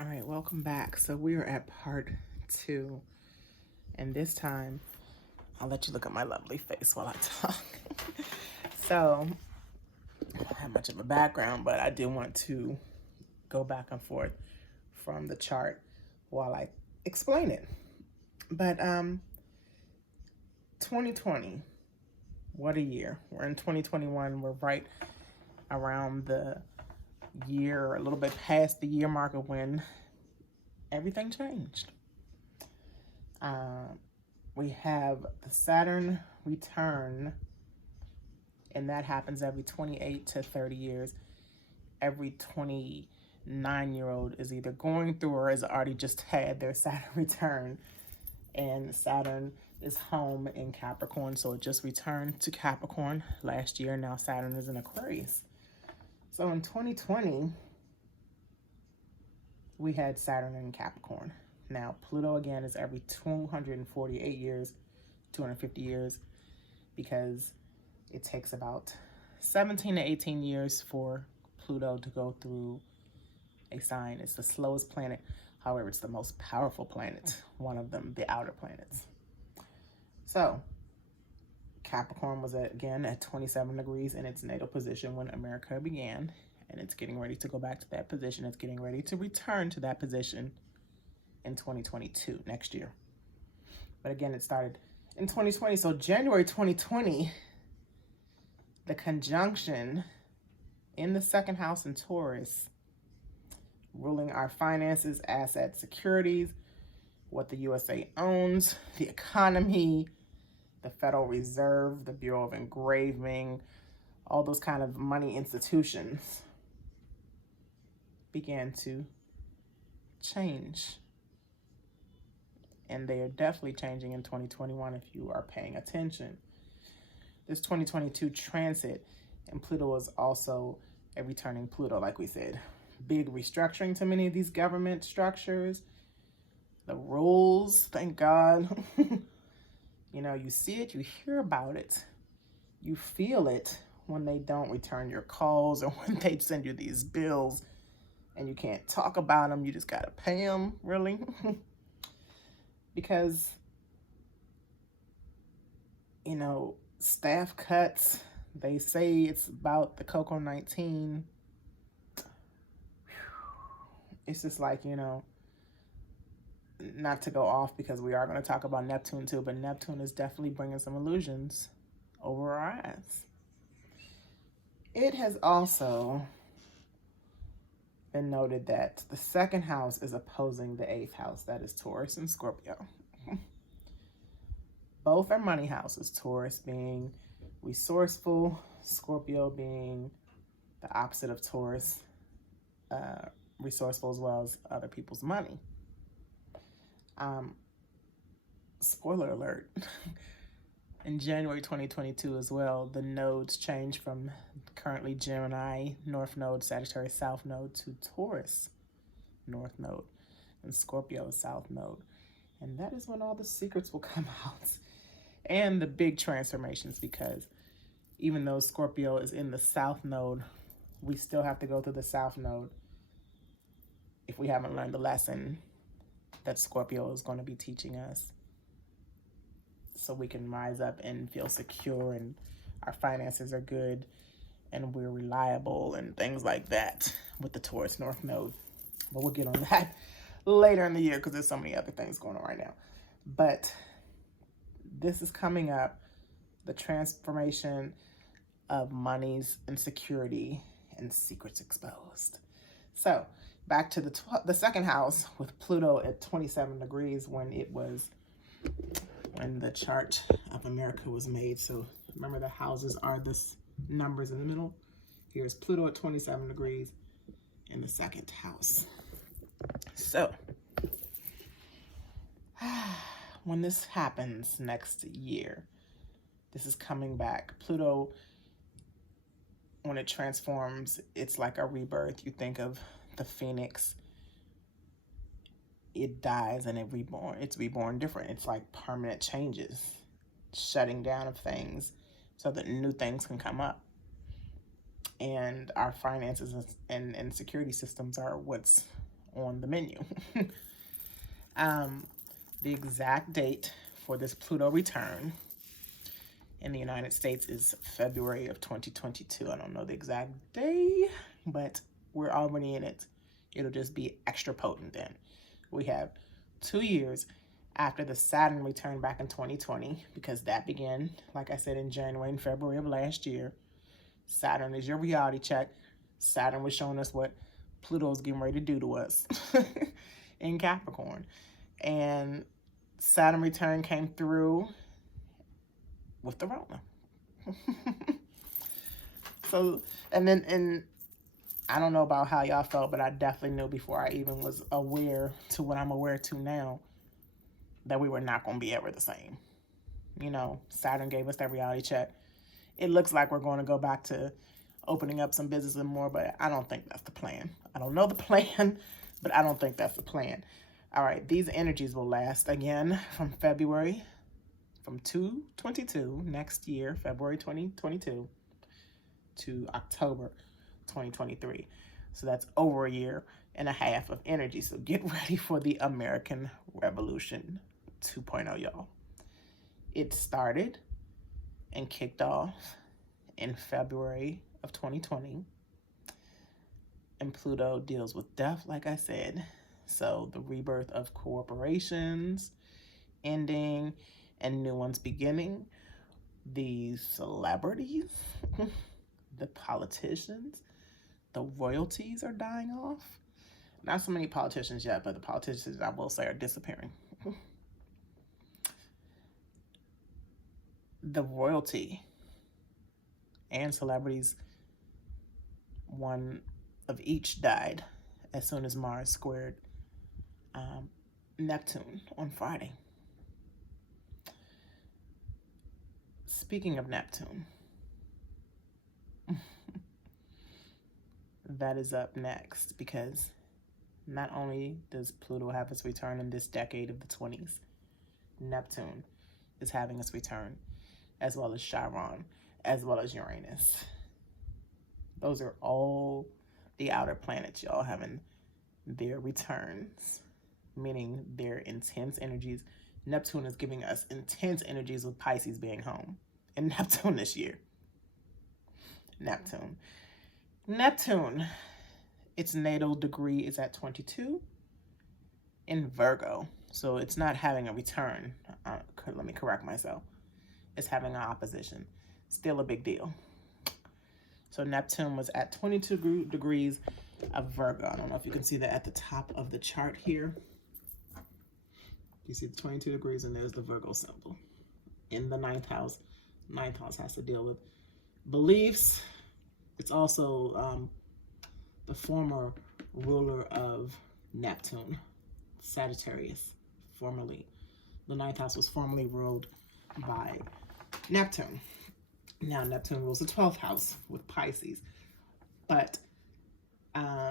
All right, welcome back. So we are at part 2, and this time I'll let you look at my lovely face while I talk. So I don't have much of a background, but I do want to go back and forth from the chart while I explain it. But 2020, what a year. We're in 2021. We're right around the year, a little bit past the year mark of when everything changed. We have the Saturn return, and that happens every 28 to 30 years. Every 29-year-old is either going through or has already just had their Saturn return. And Saturn is home in Capricorn, so it just returned to Capricorn last year. Now Saturn is in Aquarius. So in 2020, we had Saturn in Capricorn. Now, Pluto, again, is every 248 years, 250 years, because it takes about 17 to 18 years for Pluto to go through a sign. It's the slowest planet. However, it's the most powerful planet, one of them, the outer planets. So, Capricorn was, again, at 27 degrees in its natal position when America began, and it's getting ready to go back to that position. It's getting ready to return to that position in 2022, next year. But again, it started in 2020. So January 2020, the conjunction in the second house in Taurus, ruling our finances, assets, securities, what the USA owns, the economy, the Federal Reserve, the Bureau of Engraving, all those kind of money institutions began to change. And they are definitely changing in 2021 if you are paying attention. This 2022 transit, and Pluto is also a returning Pluto, like we said. Big restructuring to many of these government structures. The rules, thank God. You know, you see it, you hear about it, you feel it when they don't return your calls or when they send you these bills and you can't talk about them, you just gotta pay them, really. Because, you know, staff cuts, they say it's about the Coco-19. It's just like, you know, not to go off because we are going to talk about Neptune too, but Neptune is definitely bringing some illusions over our eyes. It has also been noted that the second house is opposing the 8th house, that is Taurus and Scorpio. Both are money houses, Taurus being resourceful, Scorpio being the opposite of Taurus, resourceful as well as other people's money. Spoiler alert, in January 2022 as well, the nodes changed from currently Gemini North Node, Sagittarius South Node to Taurus North Node and Scorpio South Node. And that is when all the secrets will come out and the big transformations, because even though Scorpio is in the South Node, we still have to go through the South Node if we haven't learned the lesson that Scorpio is going to be teaching us, so we can rise up and feel secure and our finances are good and we're reliable and things like that with the Taurus North Node. But we'll get on that later in the year because there's so many other things going on right now. But this is coming up, the transformation of monies and security and secrets exposed. So back to the second house with Pluto at 27 degrees when the chart of America was made. So remember, the houses are this numbers in the middle. Here's Pluto at 27 degrees in the second house. So when this happens next year, this is coming back. Pluto, when it transforms, it's like a rebirth. You think of the phoenix, it dies and it's reborn different. It's like permanent changes, shutting down of things so that new things can come up. And our finances and security systems are what's on the menu. The exact date for this Pluto return in the United States is February of 2022. I don't know the exact day, but we're already in it. It'll just be extra potent then. We have 2 years after the Saturn return back in 2020, because that began, like I said, in January and February of last year. Saturn is your reality check. Saturn was showing us what Pluto's getting ready to do to us in Capricorn. And Saturn return came through with the Rona. So, and I don't know about how y'all felt, but I definitely knew before I even was aware to what I'm aware to now that we were not going to be ever the same. You know, Saturn gave us that reality check. It looks like we're going to go back to opening up some business and more, but I don't think that's the plan. I don't know the plan, but I don't think that's the plan. All right, these energies will last again from February, from 2/22 next year, February 2022, to October 2023. So that's over a year and a half of energy. So get ready for the American Revolution 2.0, y'all. It started and kicked off in February of 2020. And Pluto deals with death, like I said. So the rebirth of corporations ending and new ones beginning. The celebrities, the politicians, the royalties are dying off. Not so many politicians yet, but the politicians, I will say, are disappearing. The royalty and celebrities, one of each died as soon as Mars squared Neptune on Friday. Speaking of Neptune, that is up next, because not only does Pluto have its return in this decade of the 20s, Neptune is having its return, as well as Chiron, as well as Uranus. Those are all the outer planets, y'all, having their returns, meaning their intense energies. Neptune is giving us intense energies with Pisces being home. And Neptune this year. Neptune, its natal degree is at 22 in Virgo. So it's not having a return. Let me correct myself. It's having an opposition. Still a big deal. So Neptune was at 22 degrees of Virgo. I don't know if you can see that at the top of the chart here. You see the 22 degrees, and there's the Virgo symbol in the 9th house. 9th house has to deal with beliefs. It's also the former ruler of Neptune, Sagittarius, formerly. The 9th house was formerly ruled by Neptune. Now Neptune rules the 12th house with Pisces. But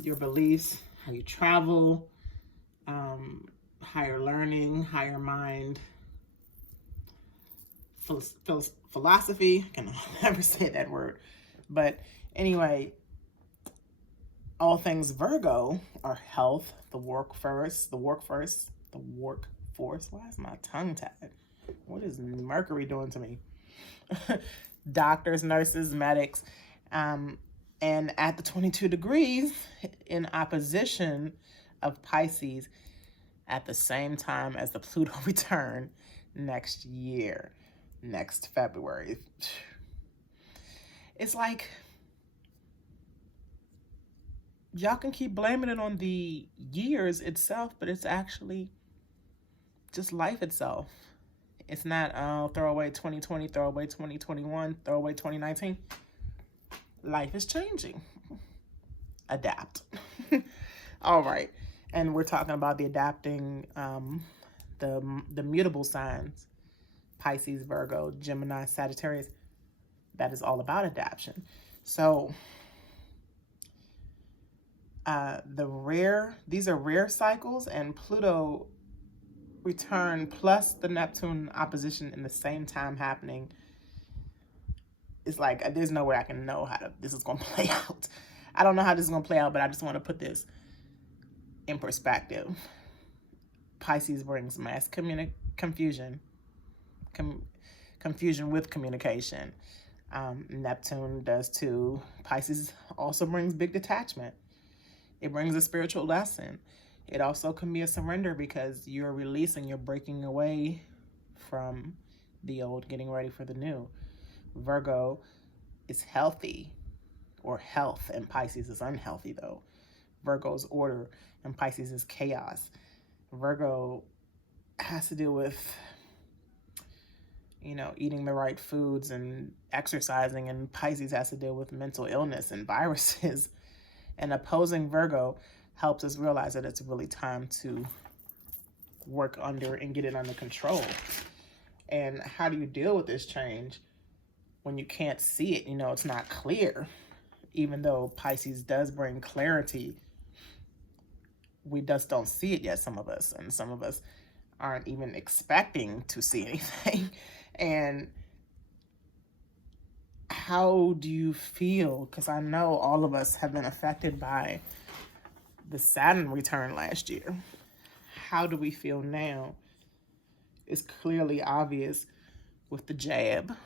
your beliefs, how you travel, higher learning, higher mind, philosophy, I can never say that word. But anyway, all things Virgo are health, the workforce. Why is my tongue tied? What is Mercury doing to me? Doctors, nurses, medics. And at the 22 degrees in opposition of Pisces at the same time as the Pluto return next year, next February. It's like, y'all can keep blaming it on the years itself, but it's actually just life itself. It's not throw away 2020, throw away 2021, throw away 2019. Life is changing. Adapt. All right. And we're talking about the adapting, the mutable signs, Pisces, Virgo, Gemini, Sagittarius. That is all about adaptation. So these are rare cycles, and Pluto return plus the Neptune opposition in the same time happening. It's like there's no way I can know how this is going to play out. I don't know how this is going to play out, but I just want to put this in perspective. Pisces brings mass confusion, confusion with communication. Neptune does too. Pisces also brings big detachment. It brings a spiritual lesson. It also can be a surrender because you're releasing, you're breaking away from the old, getting ready for the new. Virgo is healthy, or health, and Pisces is unhealthy though. Virgo's order and Pisces is chaos. Virgo has to deal with, eating the right foods and exercising, and Pisces has to deal with mental illness and viruses. And opposing Virgo helps us realize that it's really time to work under and get it under control. And how do you deal with this change when you can't see it? It's not clear. Even though Pisces does bring clarity, we just don't see it yet, some of us. And some of us aren't even expecting to see anything. And how do you feel? Because I know all of us have been affected by the Saturn return last year. How do we feel now? It's clearly obvious with the jab,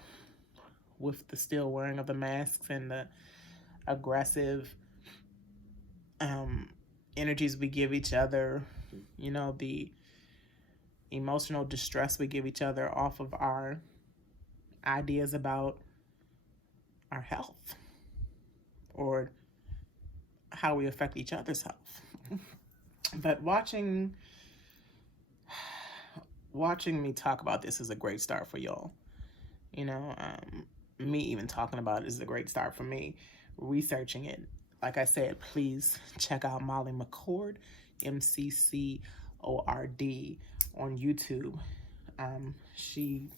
with the still wearing of the masks and the aggressive energies we give each other, the emotional distress we give each other off of our ideas about our health or how we affect each other's health. But watching me talk about this is a great start for y'all. Me even talking about it is a great start for me. Researching it, like I said, please check out Molly McCord, MCCORD, on YouTube. She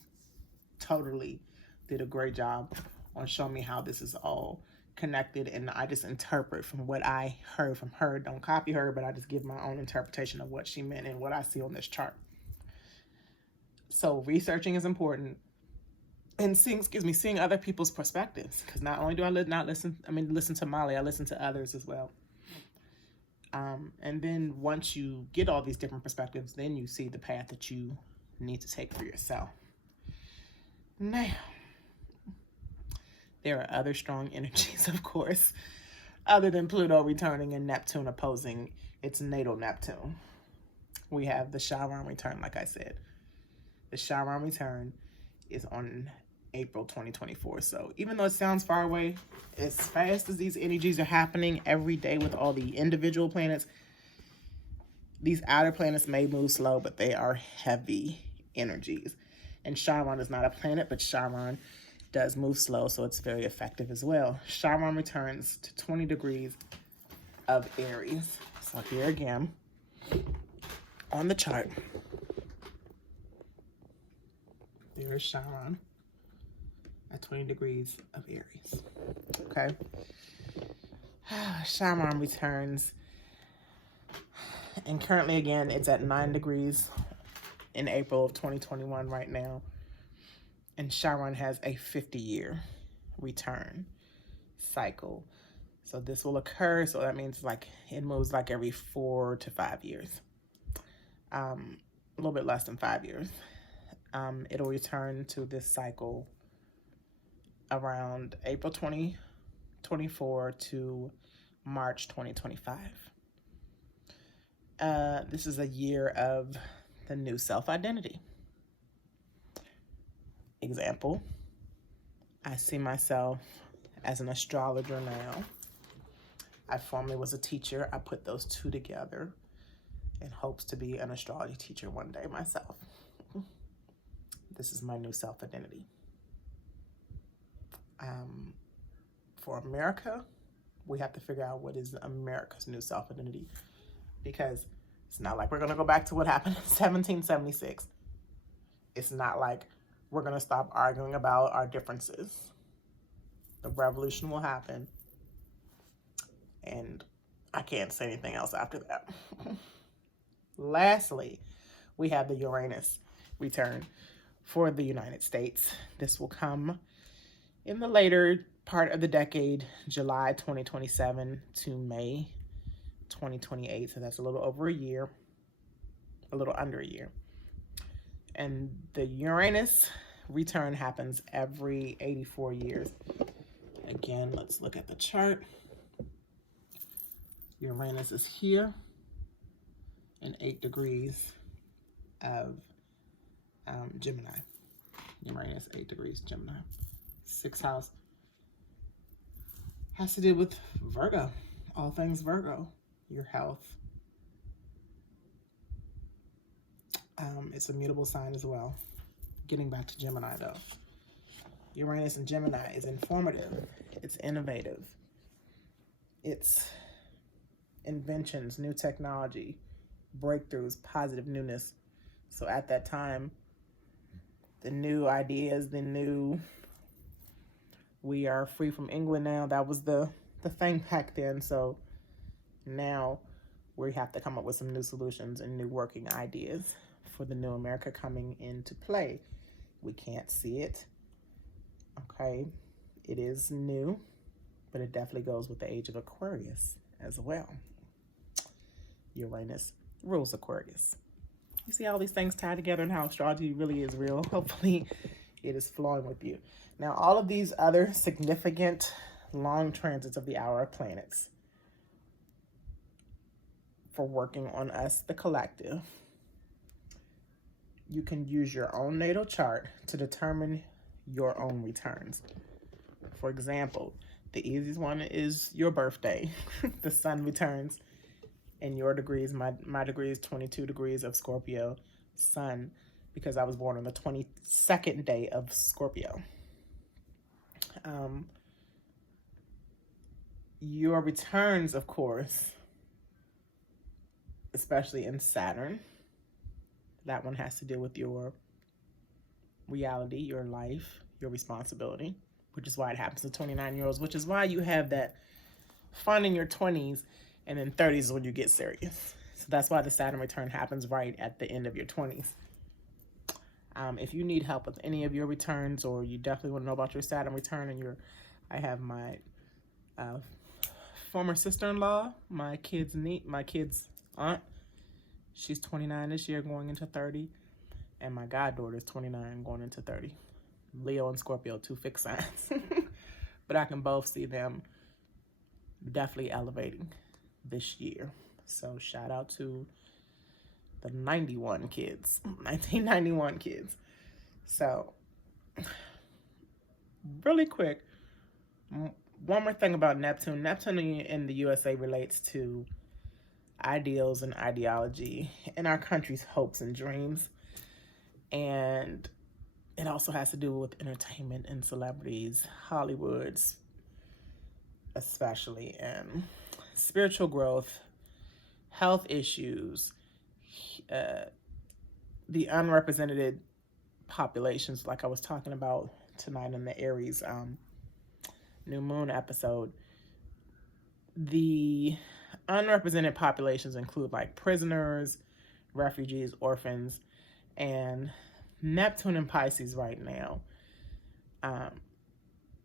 totally did a great job on showing me how this is all connected, and I just interpret from what I heard from her. Don't copy her, but I just give my own interpretation of what she meant and what I see on this chart. So researching is important, and seeing other people's perspectives, because not only do I listen to Molly, I listen to others as well. And then once you get all these different perspectives, then you see the path that you need to take for yourself. Now, there are other strong energies, of course, other than Pluto returning and Neptune opposing its natal Neptune. We have the Chiron return, like I said. The Chiron return is on April 2024. So even though it sounds far away, as fast as these energies are happening every day with all the individual planets, these outer planets may move slow, but they are heavy energies. And Chiron is not a planet, but Chiron does move slow, so it's very effective as well. Chiron returns to 20 degrees of Aries. So here again, on the chart, there is Chiron at 20 degrees of Aries. Okay. Chiron returns, and currently again it's at 9 degrees in April of 2021 right now. And Chiron has a 50-year return cycle. So this will occur, so that means it moves every 4 to 5 years. A little bit less than 5 years. It'll return to this cycle around April 2024 to March 2025. This is a year of the new self-identity. Example, I see myself as an astrologer now. I formerly was a teacher. I put those two together in hopes to be an astrology teacher one day myself. This is my new self-identity. For America, we have to figure out what is America's new self-identity, because it's not like we're going to go back to what happened in 1776. It's not like we're going to stop arguing about our differences. The revolution will happen, and I can't say anything else after that. Lastly, we have the Uranus return for the United States. This will come in the later part of the decade, July 2027 to May 2028. So that's a little over a year, a little under a year. And the Uranus return happens every 84 years. Again, let's look at the chart. Uranus is here in 8 degrees of Gemini. Uranus, 8 degrees Gemini. 6th house has to do with Virgo, all things Virgo, your health. It's a mutable sign as well. Getting back to Gemini though. Uranus and Gemini is informative. It's innovative. It's inventions, new technology, breakthroughs, positive newness. So at that time, the new ideas, we are free from England now. That was the thing back then. So now we have to come up with some new solutions and new working ideas for the new America coming into play. We can't see it. Okay, it is new, but it definitely goes with the age of Aquarius as well. Uranus rules Aquarius. You see all these things tied together and how astrology really is real. Hopefully it is flowing with you. Now, all of these other significant long transits of the hour of planets for working on us, the collective, you can use your own natal chart to determine your own returns. For example, the easiest one is your birthday. The sun returns in your degrees. My degree is 22 degrees of Scorpio sun because I was born on the 22nd day of Scorpio. Your returns, of course, especially in Saturn, that one has to do with your reality, your life, your responsibility, which is why it happens to 29-year-olds, which is why you have that fun in your 20s and then 30s is when you get serious. So that's why the Saturn return happens right at the end of your 20s. If you need help with any of your returns, or you definitely want to know about your Saturn return, and I have my former sister-in-law, my kid's aunt. She's 29 this year, going into 30. And my goddaughter is 29, going into 30. Leo and Scorpio, 2 fixed signs. But I can both see them definitely elevating this year. So shout out to the 91 kids, 1991 kids. So really quick, one more thing about Neptune. Neptune in the USA relates to ideals and ideology and our country's hopes and dreams. And it also has to do with entertainment and celebrities, Hollywoods especially, and spiritual growth, health issues, the unrepresented populations, like I was talking about tonight in the Aries new moon episode. The unrepresented populations include like prisoners, refugees, orphans, and Neptune in Pisces right now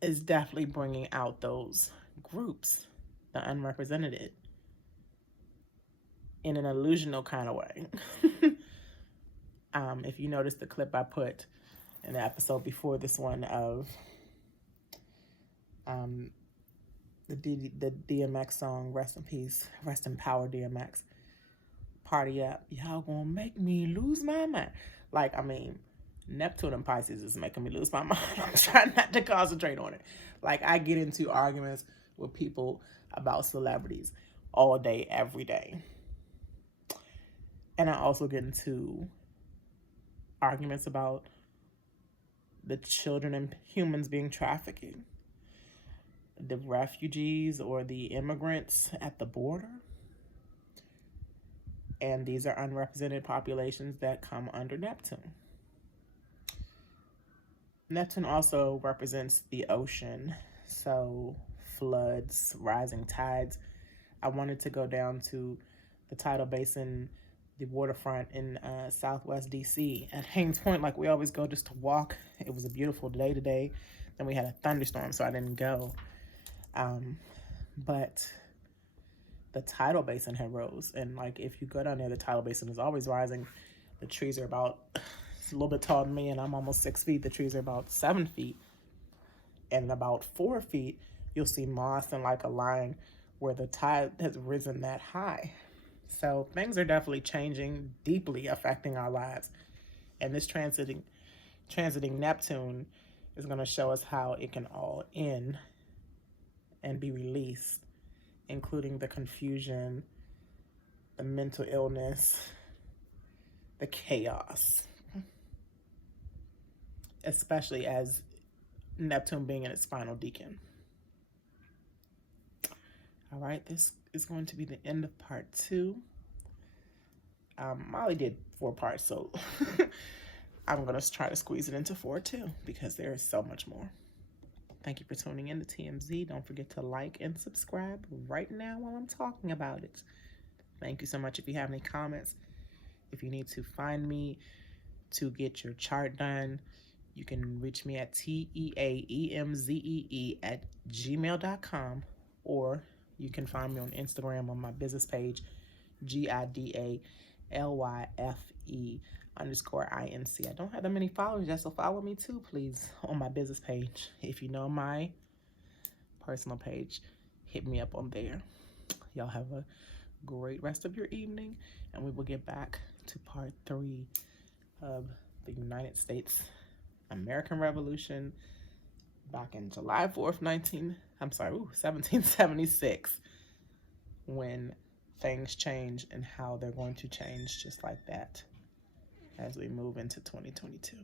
is definitely bringing out those groups, the unrepresented, in an illusional kind of way. If you notice the clip I put in the episode before this one of the DMX song, Rest in Peace, Rest in Power DMX, Party Up, y'all gonna make me lose my mind. Like, I mean, Neptune and Pisces is making me lose my mind. I'm trying not to concentrate on it. Like, I get into arguments with people about celebrities all day, every day. And I also get into arguments about the children and humans being trafficked, the refugees or the immigrants at the border. And these are unrepresented populations that come under Neptune. Neptune also represents the ocean, so floods, rising tides. I wanted to go down to the tidal basin, the waterfront in Southwest DC at Haynes Point, like we always go just to walk. It was a beautiful day today. Then we had a thunderstorm, so I didn't go. But the tidal basin had rose. And like, if you go down there, the tidal basin is always rising. The trees are about, it's a little bit taller than me, and I'm almost 6 feet. The trees are about 7 feet. And about 4 feet, you'll see moss and like a line where the tide has risen that high. So things are definitely changing, deeply affecting our lives. And this transiting Neptune is going to show us how it can all end and be released, including the confusion, the mental illness, the chaos, especially as Neptune being in its final decan. All right, this is going to be the end of part 2. Molly did 4 parts, so I'm going to try to squeeze it into 4 too, because there is so much more. Thank you for tuning in to TMZ. Don't forget to like and subscribe right now while I'm talking about it. Thank you so much. If you have any comments, if you need to find me to get your chart done, you can reach me at teaemzee@gmail.com, or you can find me on Instagram on my business page, GIDALYFE_INC. I don't have that many followers yet, so follow me too, please, on my business page. If you know my personal page, hit me up on there. Y'all have a great rest of your evening, and we will get back to part 3 of the United States American Revolution back in July 4th, 1776, when things change and how they're going to change just like that as we move into 2022.